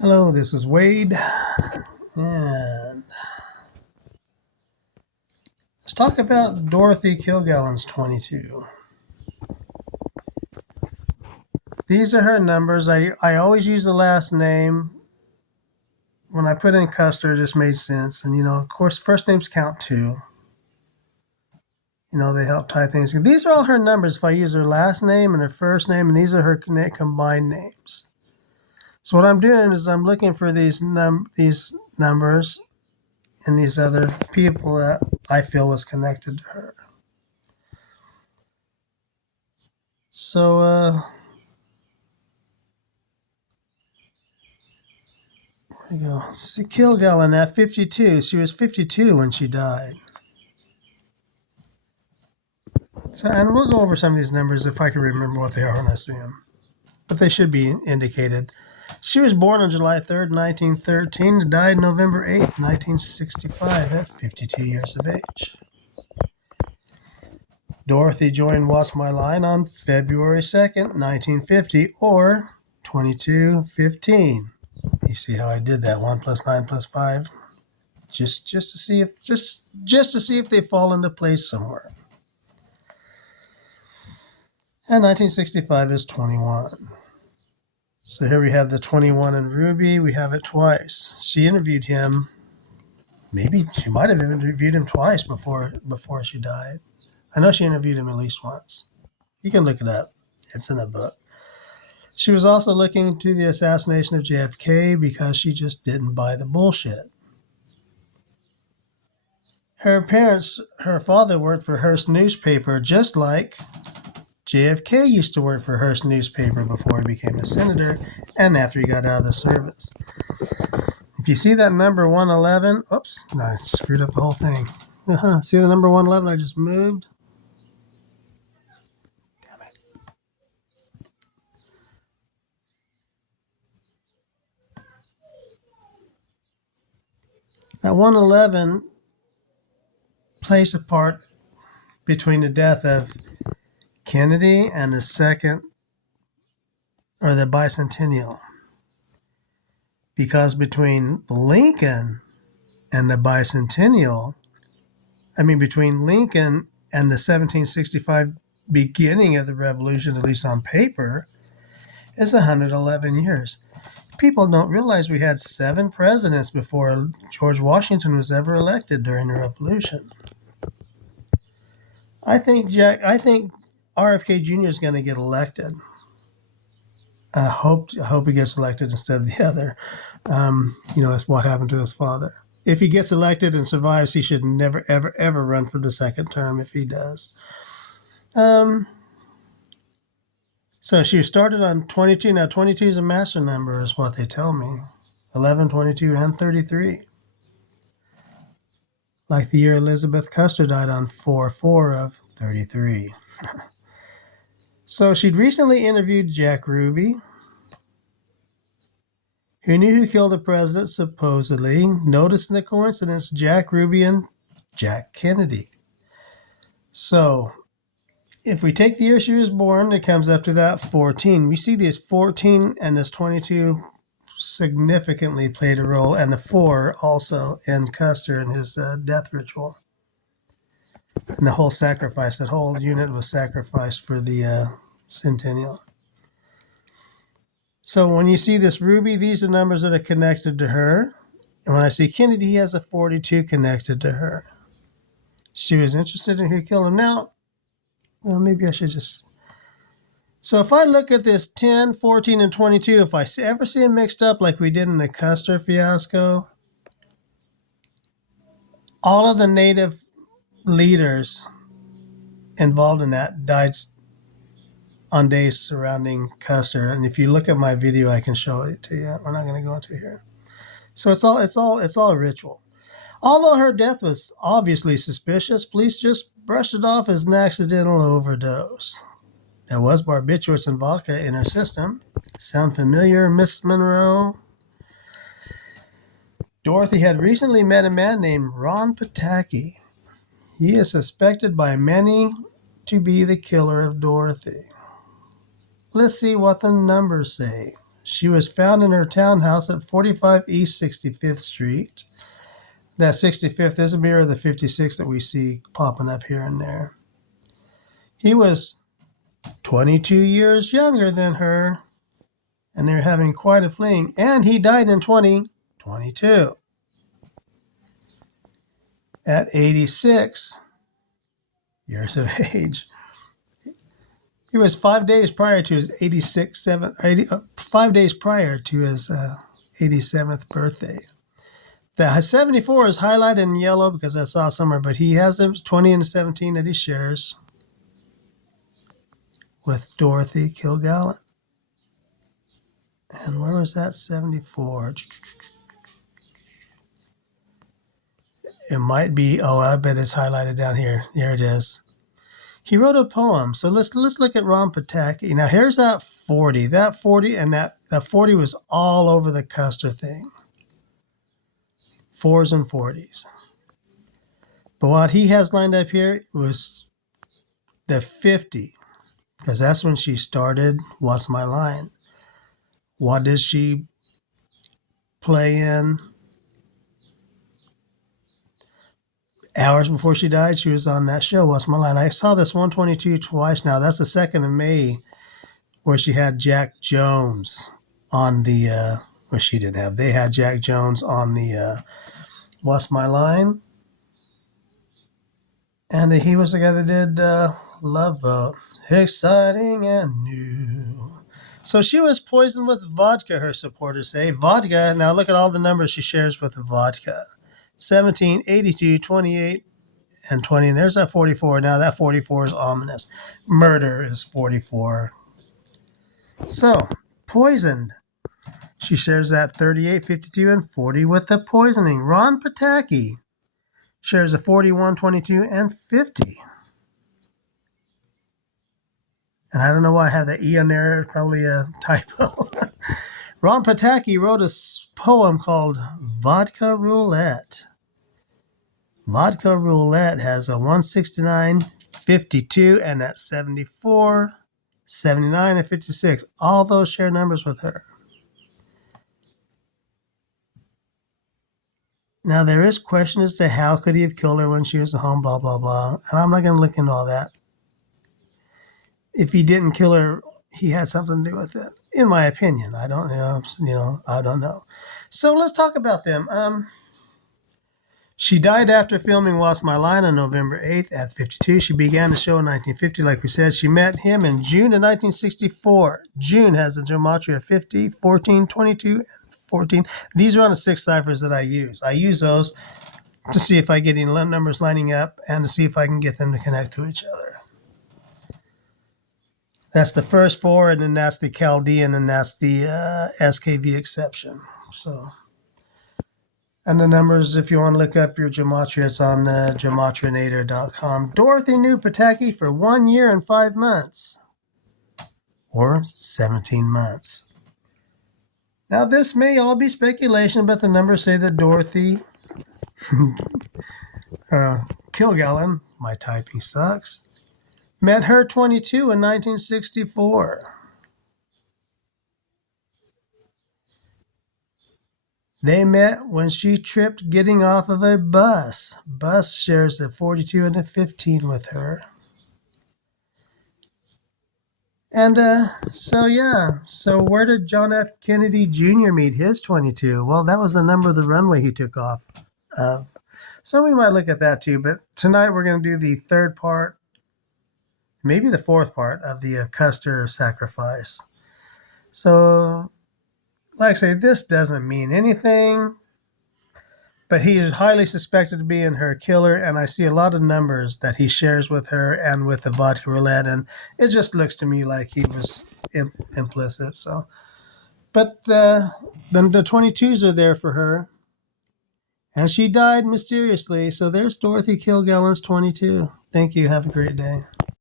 Hello, this is Wade, and let's talk about Dorothy Kilgallen's 22. These are her numbers. I always use the last name. When I put in Custer, it just made sense. And, of course, first names count too. They help tie things. These are all her numbers if I use her last name and her first name, and these are her combined names. So what I'm doing is I'm looking for these numbers and these other people that I feel was connected to her. So, there you go. See, Kilgallen at 52. She was 52 when she died. So, and we'll go over some of these numbers if I can remember what they are when I see them. But they should be indicated. She was born on July 3rd, 1913, and died November 8th, 1965, at 52 years of age. Dorothy joined What's My Line on February 2nd, 1950, or 2215. You see how I did that? 1 plus 9 plus 5. Just to see if they fall into place somewhere. And 1965 is 21. So here we have the 21 in Ruby. We have it twice. She interviewed him. Maybe she might have interviewed him twice before she died. I know she interviewed him at least once. You can look it up. It's in a book. She was also looking into the assassination of JFK because she just didn't buy the bullshit. Her father worked for Hearst newspaper, just like JFK used to work for Hearst newspaper before he became a senator and after he got out of the service. If you see that number 111, oops, no, I screwed up the whole thing. See the number 111 I just moved? Damn it. That 111 plays a part between the death of Kennedy and the bicentennial. Because between Lincoln and the bicentennial, between Lincoln and the 1765 beginning of the revolution, at least on paper, is 111 years. People don't realize we had 7 presidents before George Washington was ever elected during the revolution. I think RFK Jr. is going to get elected. I hope he gets elected instead of the other. That's what happened to his father. If he gets elected and survives, he should never, ever, ever run for the second term if he does. So she started on 22. Now, 22 is a master number, is what they tell me. 11, 22, and 33. Like the year Elizabeth Custer died on 4/4 of 33. So she'd recently interviewed Jack Ruby, who knew who killed the president, supposedly. Noticing the coincidence, Jack Ruby and Jack Kennedy. So if we take the year she was born, it comes up to that 14. We see this 14 and this 22 significantly played a role, and the 4 also in Custer and his death ritual. And the whole sacrifice, that whole unit was sacrificed for the centennial. So when you see this Ruby, these are numbers that are connected to her. And when I see Kennedy, he has a 42 connected to her. She was interested in who killed him. Now, well, maybe I should just... So if I look at this 10, 14, and 22, if I ever see them mixed up like we did in the Custer fiasco, all of the native leaders involved in that died on days surrounding Custer. And if you look at my video, I can show it to you. We're not going to go into here. So it's all a ritual. Although her death was obviously suspicious, police just brushed it off as an accidental overdose. There was barbiturates and vodka in her system. Sound familiar, Miss Monroe? Dorothy had recently met a man named Ron Pataki. He is suspected by many to be the killer of Dorothy. Let's see what the numbers say. She was found in her townhouse at 45 East 65th Street. That 65th is a mirror of the 56 that we see popping up here and there. He was 22 years younger than her, and they're having quite a fling. And he died in 2022 at 86 years of age. He was 5 days prior to his 5 days prior to his 87th birthday. The 74 is highlighted in yellow because I saw somewhere, but he has a 20 and a 17 that he shares with Dorothy Kilgallen. And where was that 74? It might be, I bet it's highlighted down here. Here it is. He wrote a poem. So let's look at Ron Pataki. Now here's that 40. That 40 and that 40 was all over the Custer thing. 4s and 40s. But what he has lined up here was the 50. Because that's when she started What's My Line. What did she play in? Hours before she died, she was on that show, What's My Line. I saw this 122 twice now. That's the 2nd of May, where she had Jack Jones on the, well, she didn't have, they had Jack Jones on the What's My Line. And he was the guy that did Love Boat. Exciting and new. So she was poisoned with vodka, her supporters say. Vodka, now look at all the numbers she shares with the vodka. 17, 82, 28, and 20. And there's that 44. Now that 44 is ominous. Murder is 44. So, poisoned. She shares that 38, 52, and 40 with the poisoning. Ron Pataki shares a 41, 22, and 50. And I don't know why I have the E on there. It's probably a typo. Ron Pataki wrote a poem called Vodka Roulette. Vodka Roulette has a 169, 52, and that's 74, 79, and 56. All those share numbers with her. Now, there is question as to how could he have killed her when she was at home, blah, blah, blah. And I'm not going to look into all that. If he didn't kill her, he had something to do with it. In my opinion, I don't know. I don't know. So let's talk about them. She died after filming What's My Line on November 8th at 52. She began the show in 1950, like we said. She met him in June of 1964. June has a gematria of 50, 14, 22, and 14. These are on the 6 ciphers that I use. I use those to see if I get any numbers lining up and to see if I can get them to connect to each other. That's the first 4, and then that's the Chaldean, and that's the SKV exception. So, and the numbers, if you want to look up your gematria, it's on gematrianator.com. Dorothy knew Pataki for 1 year and 5 months, or 17 months. Now, this may all be speculation, but the numbers say that Dorothy Kilgallen, my typing sucks, met her 22 in 1964. They met when she tripped getting off of a bus. Bus shares a 42 and a 15 with her. And so where did John F. Kennedy Jr. meet his 22? Well, that was the number of the runway he took off of. So we might look at that too, but tonight we're going to do the 3rd part, maybe the 4th part of the Custer sacrifice. So, like I say, this doesn't mean anything, but he is highly suspected of being her killer, and I see a lot of numbers that he shares with her and with the vodka roulette, and it just looks to me like he was implicit. So, but the 22s are there for her, and she died mysteriously. So there's Dorothy Kilgallen's 22. Thank you. Have a great day.